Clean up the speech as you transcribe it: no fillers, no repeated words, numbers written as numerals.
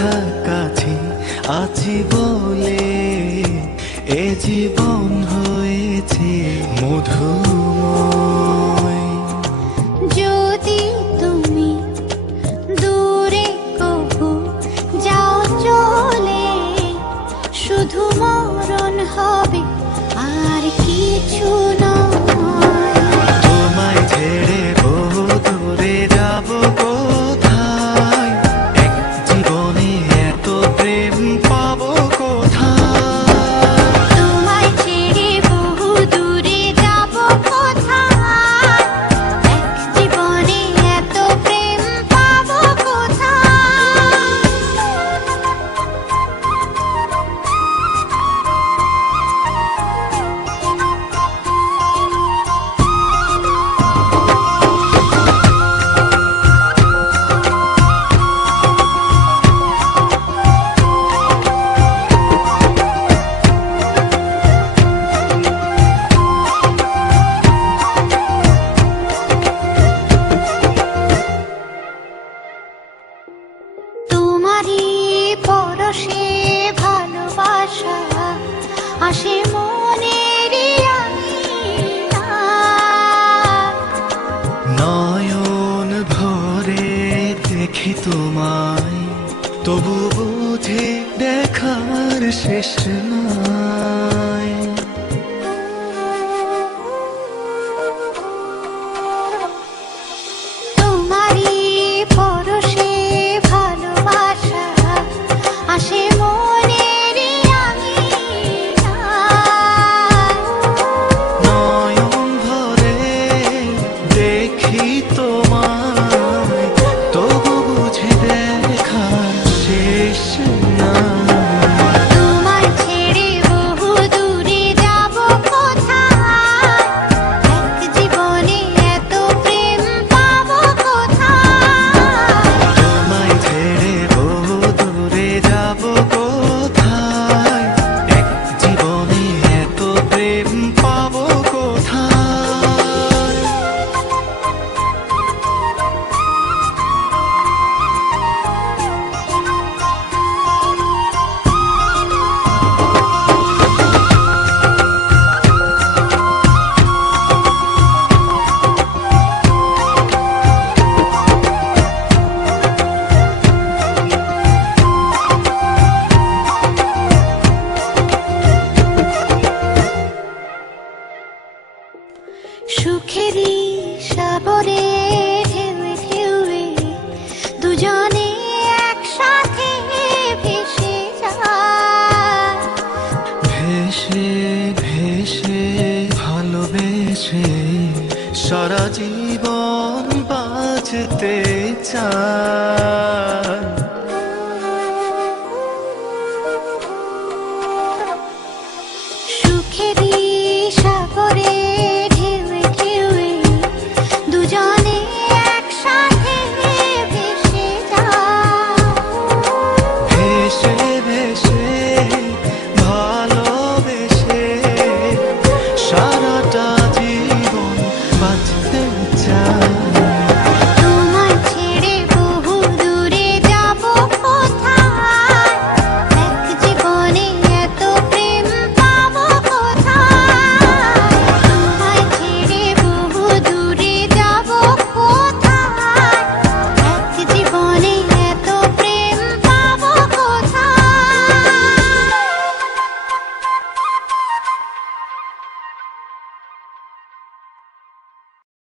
কাছাকাছি আছি বলে এ জীবন হয়েছে মধুময়। যদি তুমি দূরে কবু যাও চলে, শুধু মরণ হবে আর কিছু নয়। তোমায় ছেড়ে বহু দূরে যাব কোথায়, এক জীবনে এত প্রেম পাবো কোথায়। তোমায় ছেড়ে বহু দূরে যাব কোথায়, এক জীবনে এত প্রেম পাবো কোথায়। তোমারই পরশে ভালোবাসা আসে মনের নয়ন ভরে দেখি তোমায়, তবু বুঝে দেখার শেষ নাই। তোমারই পরশে ভালোবাসা আসে মনের নয়ন ভরে দেখি তোমায়, তবু বুঝে দেখার শেষ নাই। তোমায় ছেড়ে বহু দূরে যাব কোথায়, এক জীবনে এত প্রেম পাবো কোথায়। তোমায় ছেড়ে বহু দূরে যাব কোথায়, এক জীবনে এত প্রেম পাবো কোথায়। সুখেরই সাগরে ঢেউয়ে ঢেউয়ে দুজনে একসাথে ভেসে যায়। ভেসে ভেসে ভালোবেসে, সারা জীবন বাঁচতে চাই।